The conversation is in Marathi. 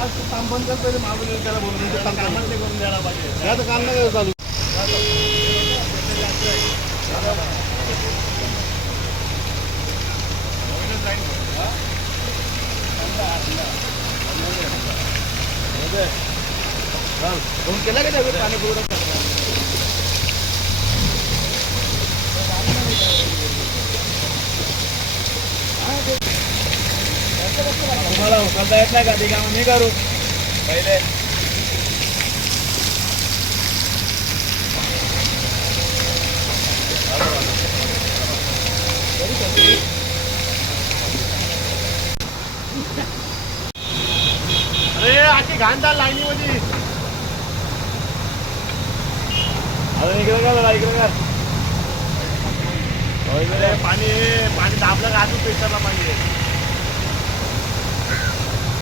आज तांबन कर पहिले महाबळेश्वर त्याला बोलून. ते कामातले करून द्यायला पाहिजे. आता काम नाही चालू फोन केला का पाणी पुरवठा? तुम्हाला उचलता येत नाही का? ते काम मी करू. पहिले. अरे अशी घाण झाली लाईनीमध्ये अरे इकडे का जरा इकडे का पाणी पाणी दाबलं का अजून पेटला